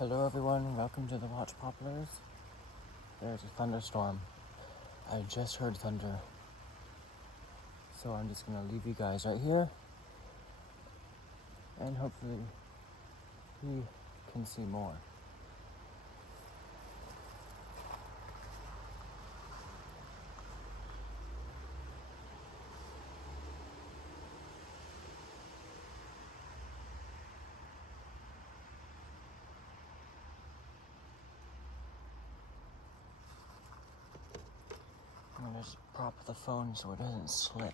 Hello everyone, welcome to the Watch Poplars. There's a thunderstorm. I just heard thunder. So I'm just gonna leave you guys right here. And hopefully you can see more. I'm gonna just prop the phone so it doesn't slip.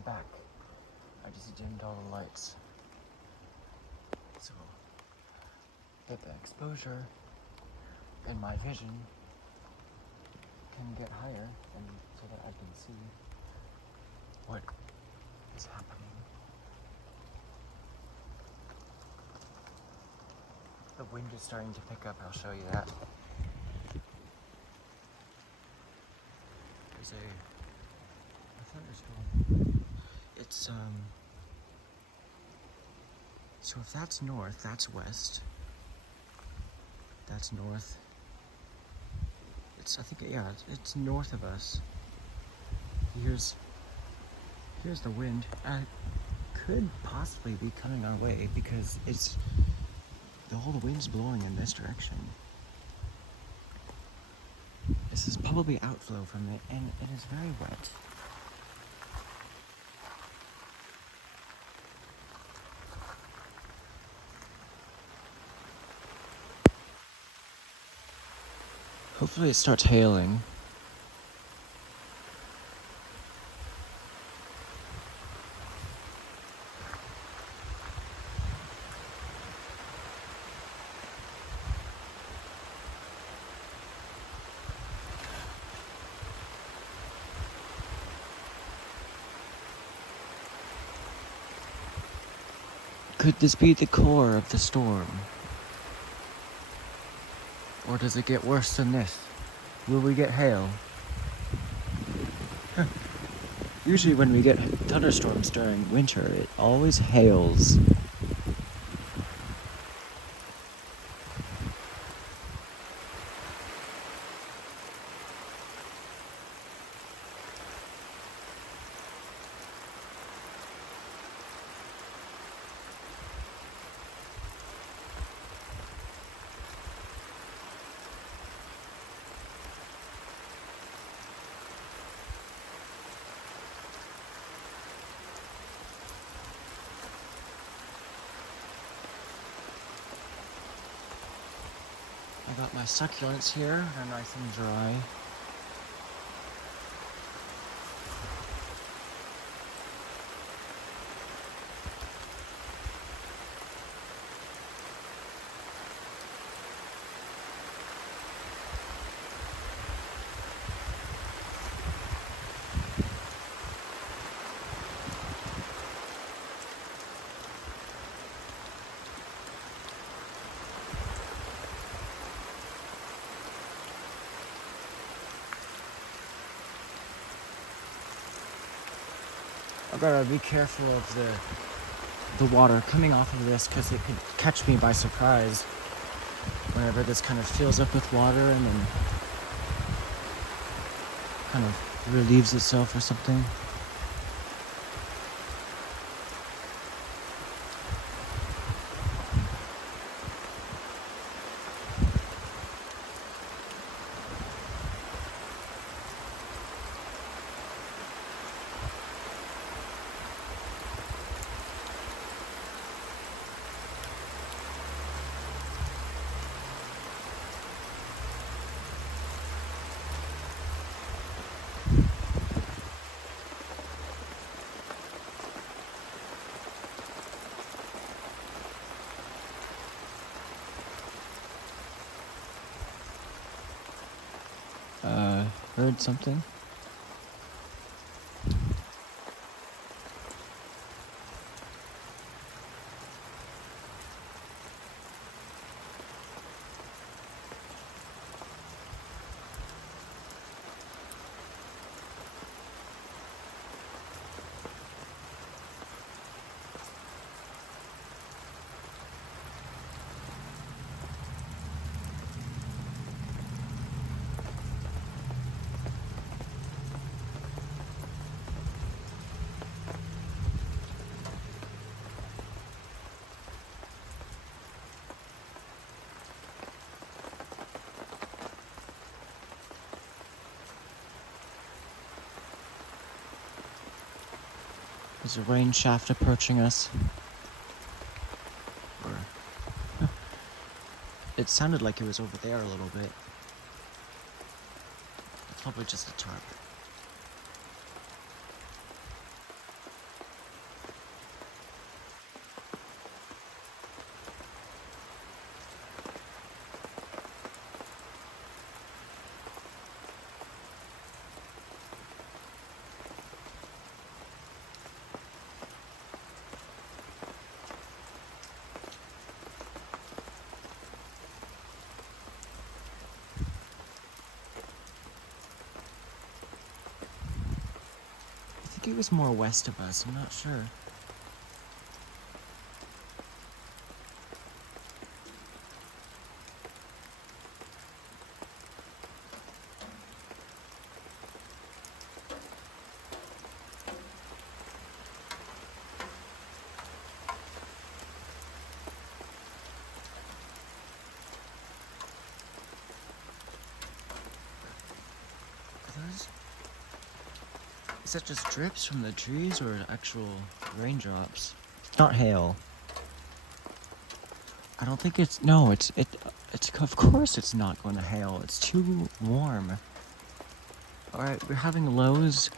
I'm back. I just dimmed all the lights. So that the exposure and my vision can get higher and so that I can see what is happening. The wind is starting to pick up, I'll show you that. There's a thunderstorm. It's so if that's north, that's west. That's north. I think, yeah, it's north of us. Here's the wind. Could possibly be coming our way because all the wind's blowing in this direction. This is probably outflow from it, and it is very wet. Hopefully it starts hailing. Could this be the core of the storm? Or does it get worse than this? Will we get hail? Usually when we get thunderstorms during winter, it always hails. I got my succulents here, they're nice and dry. I gotta be careful of the water coming off of this because it could catch me by surprise whenever this kind of fills up with water and then kind of relieves itself or something. Heard something? There's a rain shaft approaching us. It sounded like it was over there a little bit. It's probably just a tarp. think it was more west of us, I'm not sure. Is that just drips from the trees or actual raindrops? It's not hail. I don't think it's, no, it's of course it's not going to hail. It's too warm. Alright, we're having lows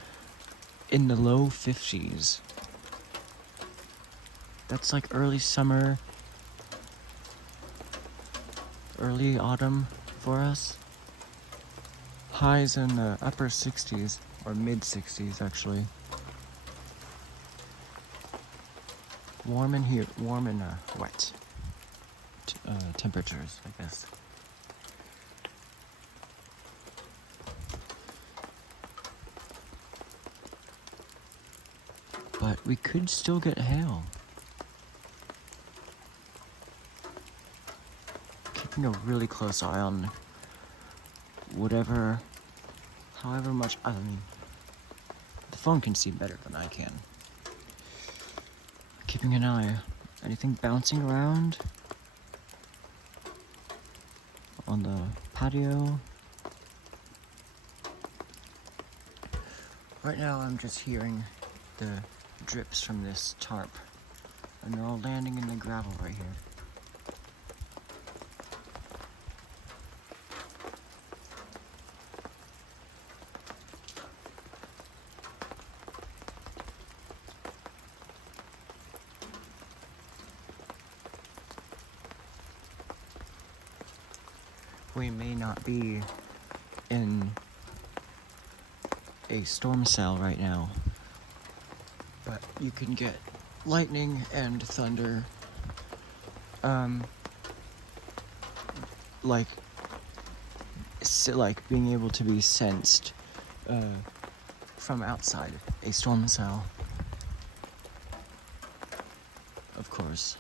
in the low 50s. That's like early summer, early autumn for us. Highs in the upper 60s, or mid 60s actually. Warm in here, warm and wet temperatures, I guess. But we could still get hail. Keeping a really close eye on whatever, however much, I mean, the phone can see better than I can. Keeping an eye. Anything bouncing around on the patio? Right now I'm just hearing the drips from this tarp, and they're all landing in the gravel right here. We may not be in a storm cell right now, but you can get lightning and thunder, like being able to be sensed from outside a storm cell, of course.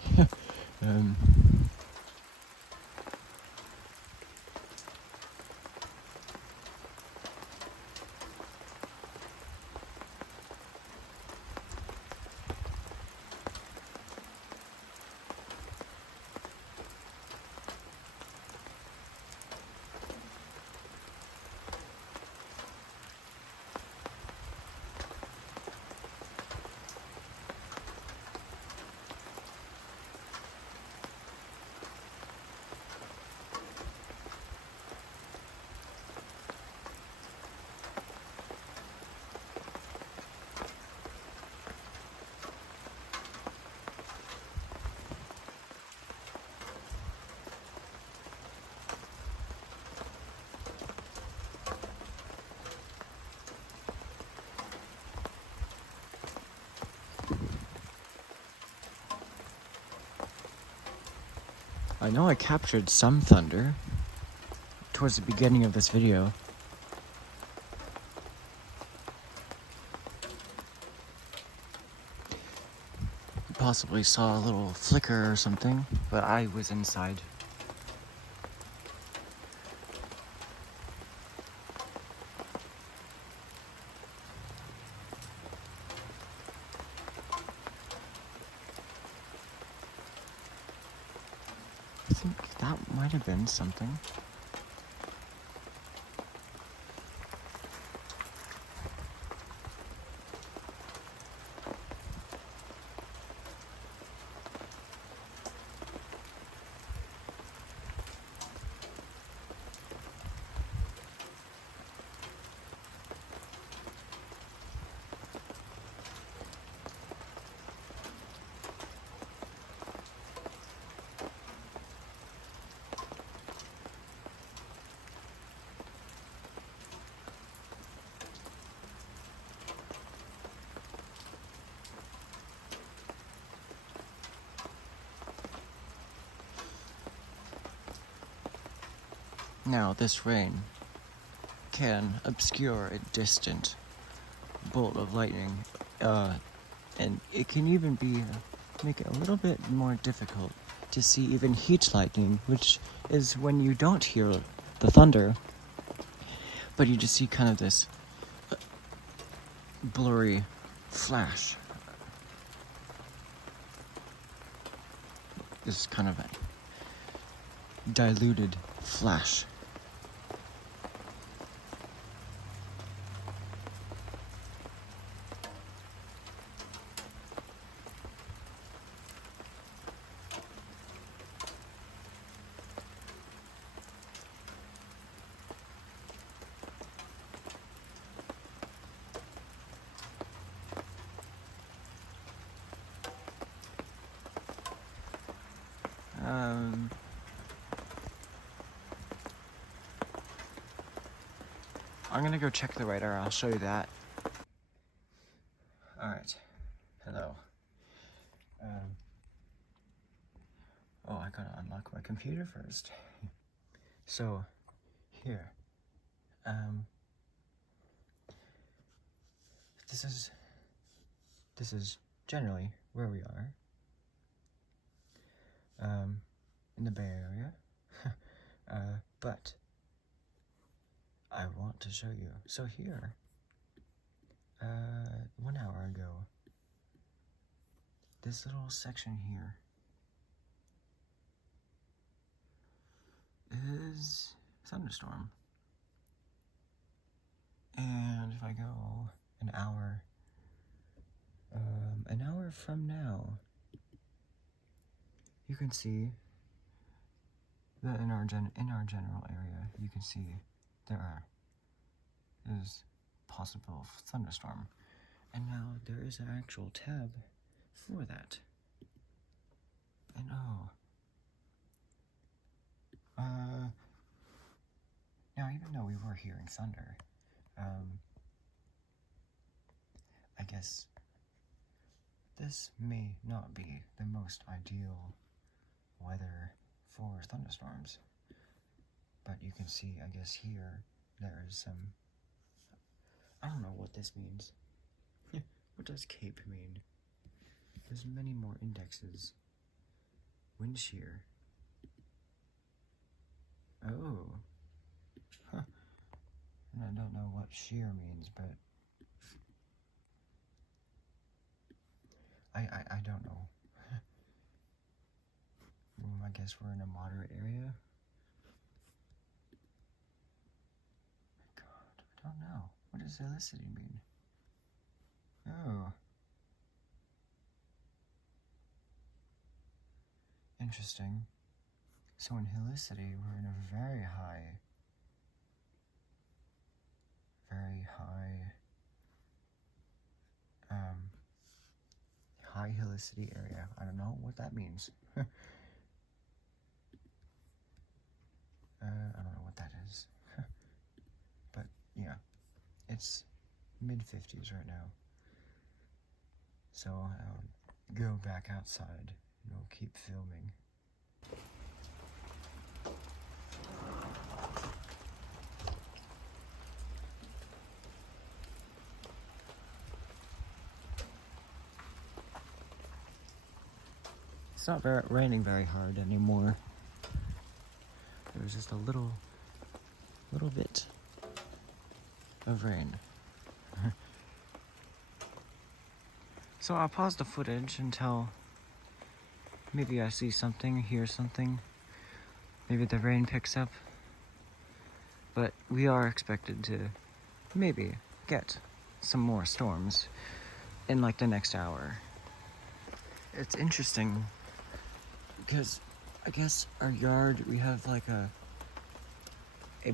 I know I captured some thunder towards the beginning of this video. You possibly saw a little flicker or something, but I was inside. I think that might have been something. Now, this rain can obscure a distant bolt of lightning, and it can even make it a little bit more difficult to see even heat lightning, which is when you don't hear the thunder, but you just see kind of this blurry flash. This kind of a diluted flash. I'm gonna go check the radar. I'll show you that. Alright. Hello. Oh, I gotta unlock my computer first. So, here. This is generally where we are. In the Bay Area. But I want to show you. So here, 1 hour ago, this little section here is Thunderstorm. And if I go an hour from now, you can see that in our general area, you can see there is possible thunderstorm, and now there is an actual tab for that. And now even though we were hearing thunder, I guess this may not be the most ideal weather for thunderstorms, but you can see, I guess here, there is some, I don't know what this means. What does cape mean? There's many more indexes. Wind shear. Oh. Huh. And I don't know what shear means, but I don't know. I guess we're in a moderate area. God, I don't know. What does helicity mean? Oh. Interesting. So in helicity, we're in a very high helicity area. I don't know what that means. I don't know what that is. But yeah, it's mid-50s right now. So I'll go back outside and we'll keep filming. It's not raining very hard anymore. There was just a little bit of rain. So I'll pause the footage until maybe I see something, hear something. Maybe the rain picks up. But we are expected to maybe get some more storms in like the next hour. It's interesting because I guess our yard, we have like a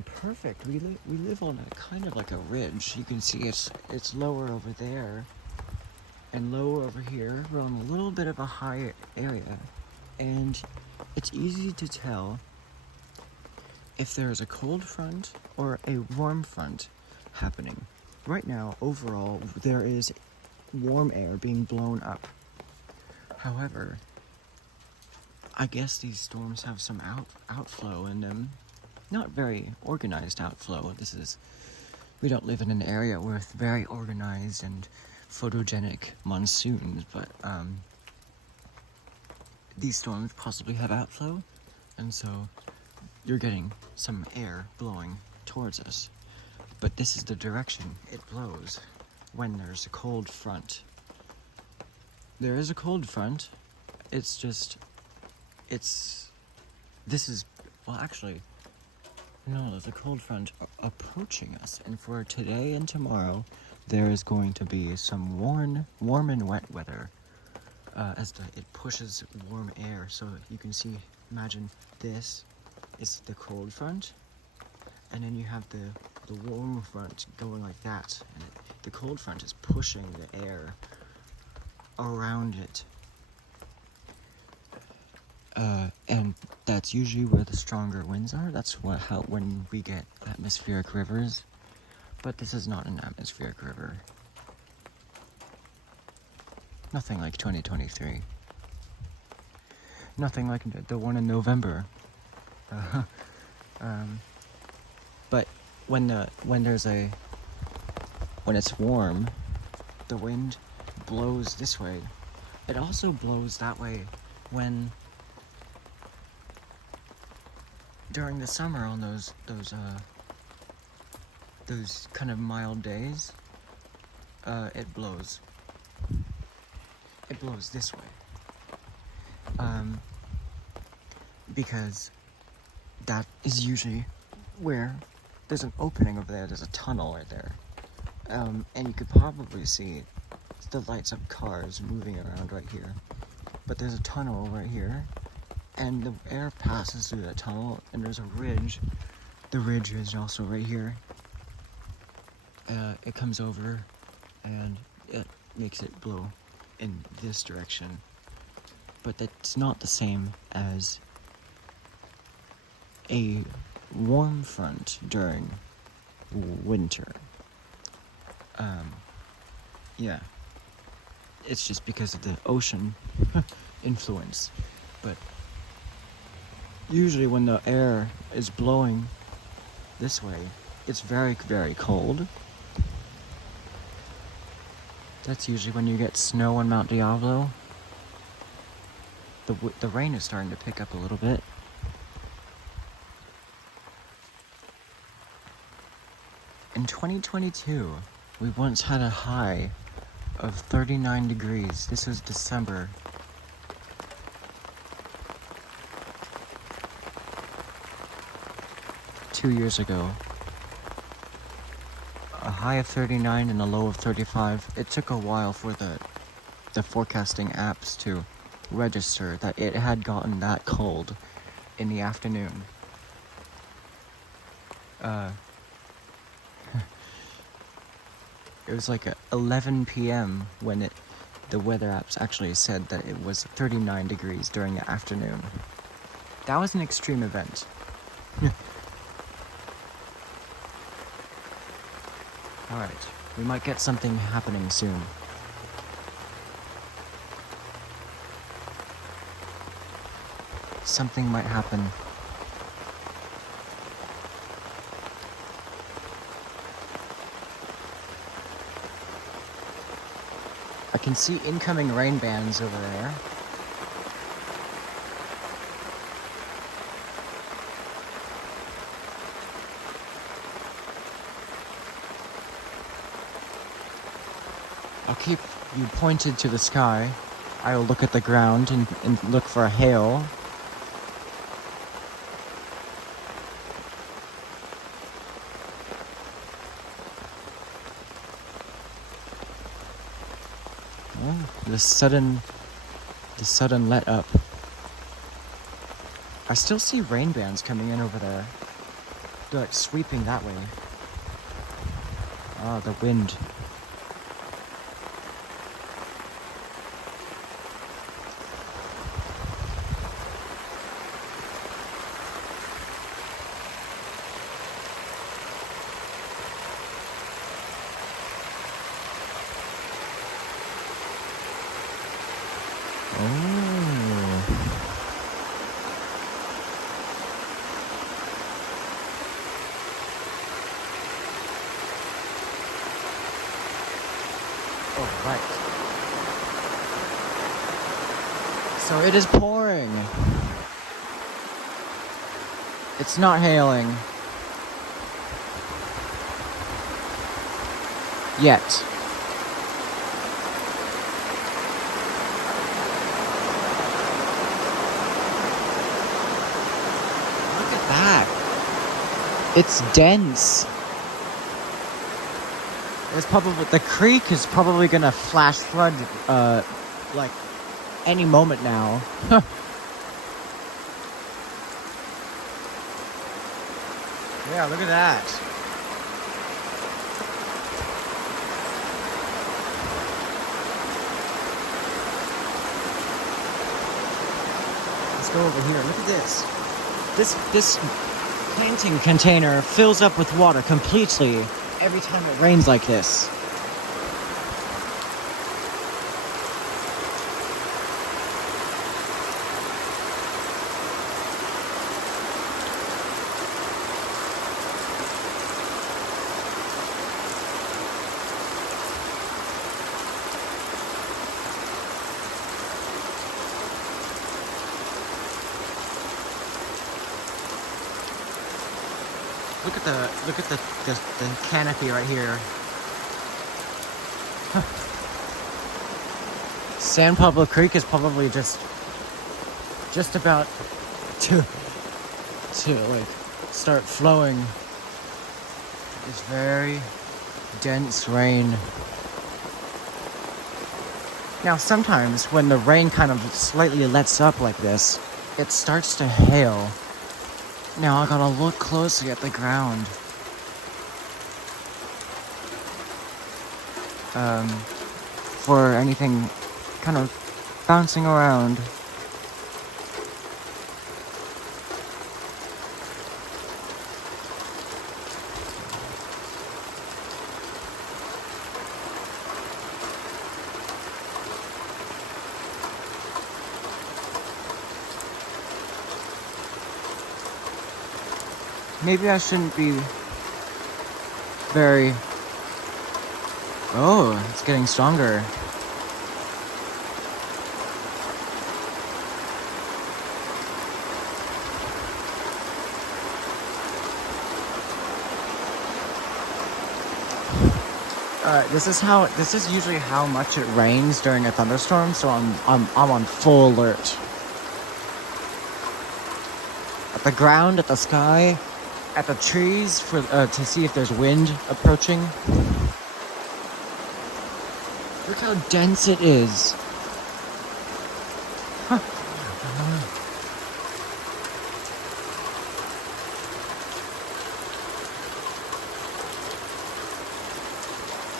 perfect, we live on a kind of like a ridge. You can see it's lower over there and lower over here. We're on a little bit of a higher area, and it's easy to tell if there's a cold front or a warm front happening. Right now, overall, there is warm air being blown up. However, I guess these storms have some outflow in them. Not very organized outflow. This is We don't live in an area with very organized and photogenic monsoons, but these storms possibly have outflow, and so you're getting some air blowing towards us. But this is the direction it blows when there's a cold front. There is a cold front. There's a cold front approaching us, and for today and tomorrow, there is going to be some warm and wet weather it pushes warm air. So you can see, imagine this is the cold front, and then you have the warm front going like that, and the cold front is pushing the air around it. And that's usually where the stronger winds are. That's when we get atmospheric rivers. But this is not an atmospheric river. Nothing like 2023. Nothing like the one in November. But when it's warm, the wind blows this way. It also blows that way when during the summer on those kind of mild days, it blows this way, because that is usually where there's an opening over there. There's a tunnel right there, and you could probably see the lights of cars moving around right here, but there's a tunnel right here, and the air passes through that tunnel, and there's a ridge. The ridge is also right here. It comes over, and it makes it blow in this direction. But that's not the same as a warm front during winter. Yeah. It's just because of the ocean influence. But usually when the air is blowing this way, it's very, very cold. That's usually when you get snow on Mount Diablo. The rain is starting to pick up a little bit. In 2022, we once had a high of 39 degrees. This was December. Two years ago. A high of 39 and a low of 35. It took a while for the forecasting apps to register that it had gotten that cold in the afternoon. It was like 11 p.m. when the weather apps actually said that it was 39 degrees during the afternoon. That was an extreme event. Alright, we might get something happening soon. Something might happen. I can see incoming rain bands over there. I'll keep you pointed to the sky. I will look at the ground and look for a hail. The sudden let up. I still see rain bands coming in over there. They're like sweeping that way. Ah, the wind. Oh, right. So it is pouring. It's not hailing. Yet. Look at that. It's dense. It's probably, the creek is probably gonna flash flood, like any moment now. Yeah, look at that. Let's go over here. Look at this. This planting container fills up with water completely every time it rains like this. Look at the canopy right here. San Pablo Creek is probably just about to like start flowing. It's very dense rain. Now sometimes when the rain kind of slightly lets up like this, it starts to hail. Now I gotta look closely at the ground. For anything kind of bouncing around. Maybe I shouldn't be very... Oh, it's getting stronger. This is usually how much it rains during a thunderstorm, so I'm on full alert. At the ground, at the sky, at the trees for to see if there's wind approaching. Look how dense it is.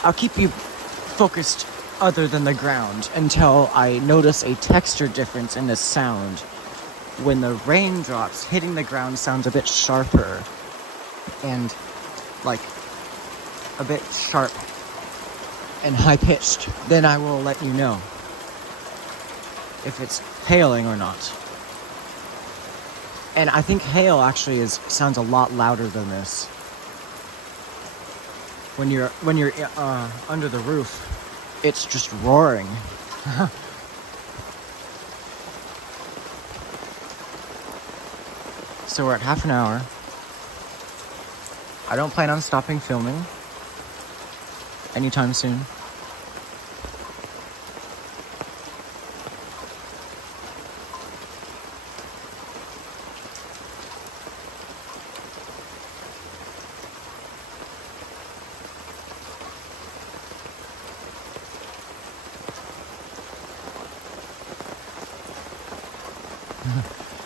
I'll keep you focused other than the ground until I notice a texture difference in the sound. When the raindrops hitting the ground sounds a bit sharper and like a bit sharp and high-pitched, then I will let you know if it's hailing or not. And I think hail actually sounds a lot louder than this. When you're under the roof, it's just roaring. So we're at half an hour. I don't plan on stopping filming anytime soon.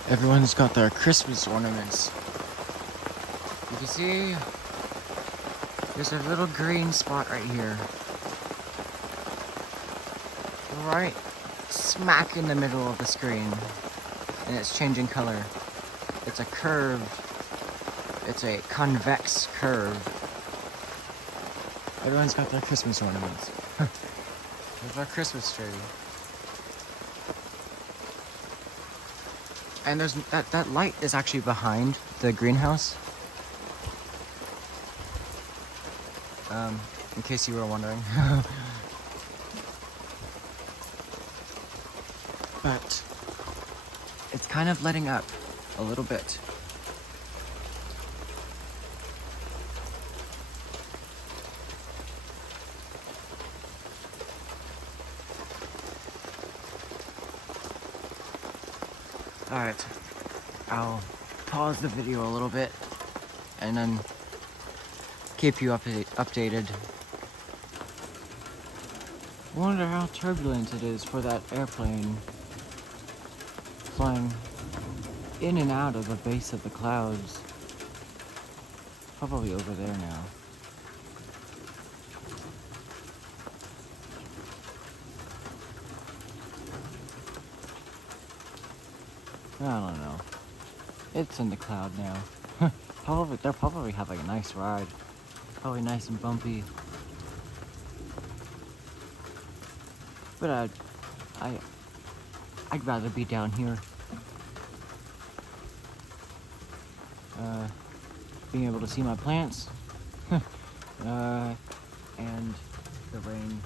Everyone's got their Christmas ornaments. You can see there's a little green spot right here. Right smack in the middle of the screen. And it's changing color. It's a curve. It's a convex curve. Everyone's got their Christmas ornaments. There's our Christmas tree. And there's that light is actually behind the greenhouse. In case you were wondering. but it's kind of letting up a little bit. Alright, I'll pause the video a little bit and then keep you updated. Wonder how turbulent it is for that airplane flying in and out of the base of the clouds. Probably over there now. I don't know. It's in the cloud now. They're probably having a nice ride. Probably nice and bumpy. But I'd rather be down here. Being able to see my plants. And the rain.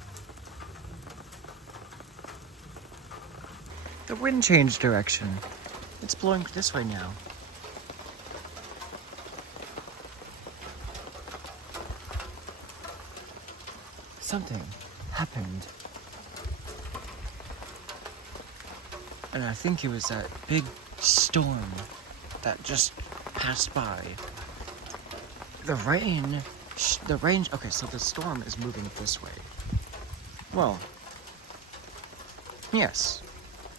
The wind changed direction. It's blowing this way now. Something happened. And I think it was that big storm that just passed by. The rain, okay, so the storm is moving this way. Well, yes,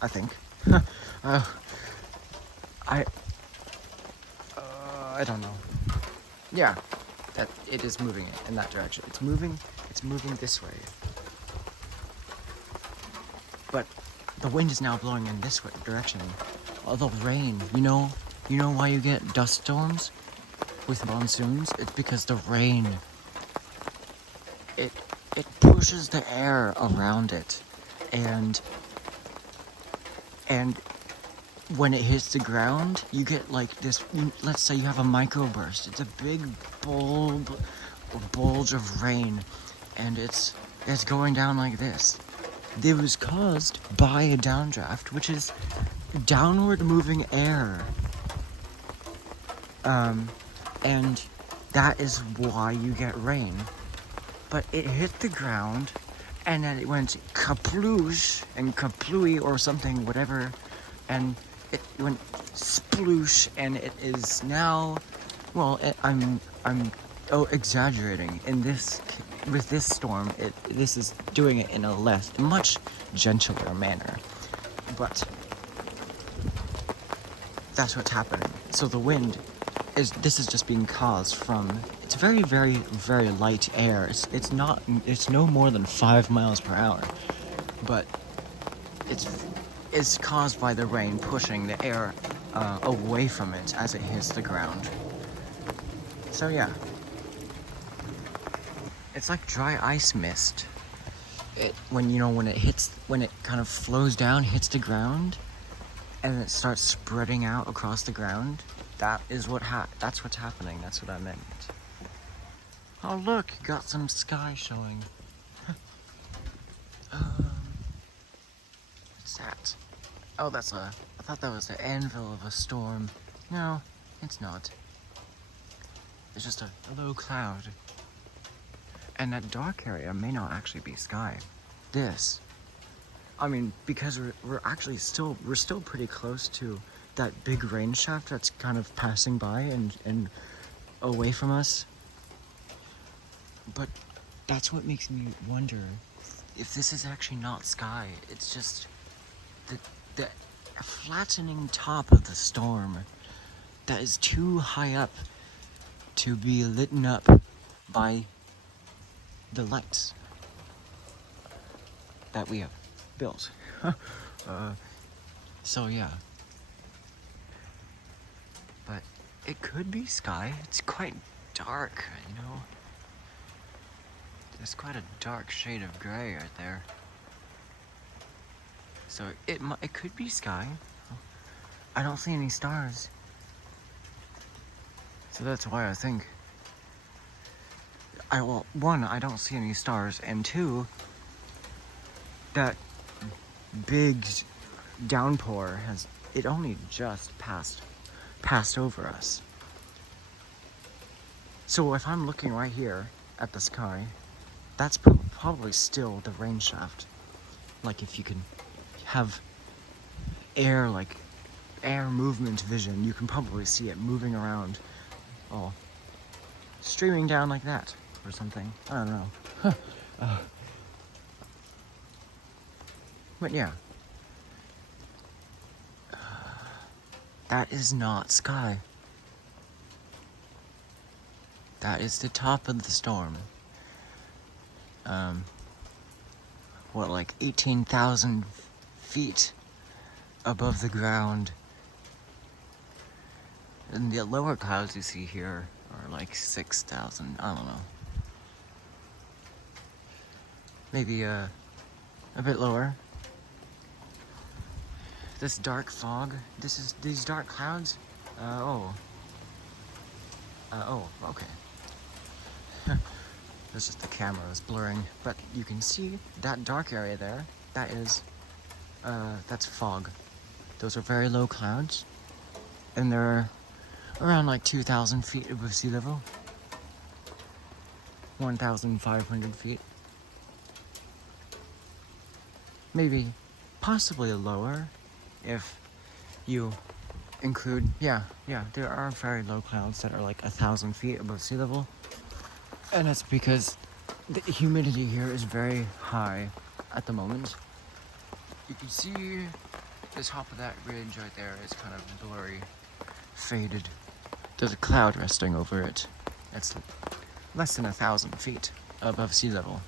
I think. I don't know. Yeah, that it is moving in that direction. It's moving this way. But the wind is now blowing in this direction. Although rain, you know why you get dust storms with monsoons? It's because the rain, it pushes the air around it, and when it hits the ground, you get like this. Let's say you have a microburst. It's a big bulge of rain, and it's going down like this. It was caused by a downdraft, which is downward moving air. And that is why you get rain. But it hit the ground, and then it went kaploosh and kaplooey or something, whatever, and it went sploosh, and it is now, well, I'm exaggerating. With this storm, this is doing it in a much gentler manner, but that's what's happening. So the wind this is just being caused from, it's very, very, very light air. It's no more than 5 miles per hour, but it's caused by the rain pushing the air away from it as it hits the ground. So yeah, it's like dry ice mist. When it kind of flows down, hits the ground, and it starts spreading out across the ground. That's what's happening. That's what I meant. Oh look, you got some sky showing. What's that? Oh, I thought that was the anvil of a storm. No, it's not. It's just a low cloud. And that dark area may not actually be sky. I mean, because we're still pretty close to that big rain shaft that's kind of passing by and away from us. But that's what makes me wonder if this is actually not sky. It's just the flattening top of the storm that is too high up to be lit up by the lights that we have built. So yeah. But it could be sky. It's quite dark, There's quite a dark shade of gray right there. So it could be sky. I don't see any stars. So that's why I think one, I don't see any stars, and two, that big downpour it only just passed over us. So if I'm looking right here at the sky, that's probably still the rain shaft. Like if you can have air movement vision, you can probably see it moving around, streaming down like that or something. I don't know. But yeah, that is not sky. That is the top of the storm. Like 18,000 feet above the ground. And the lower clouds you see here are like 6,000, I don't know. Maybe a bit lower. This dark fog, these dark clouds, okay. It's just the camera is blurring, but you can see that dark area there. That's fog. Those are very low clouds, and they're around like 2,000 feet above sea level. 1,500 feet. Maybe, possibly lower, if you include, yeah, there are very low clouds that are like 1,000 feet above sea level. And it's because the humidity here is very high at the moment. You can see the top of that ridge right there is kind of blurry, faded. There's a cloud resting over it. It's less than 1,000 feet above sea level.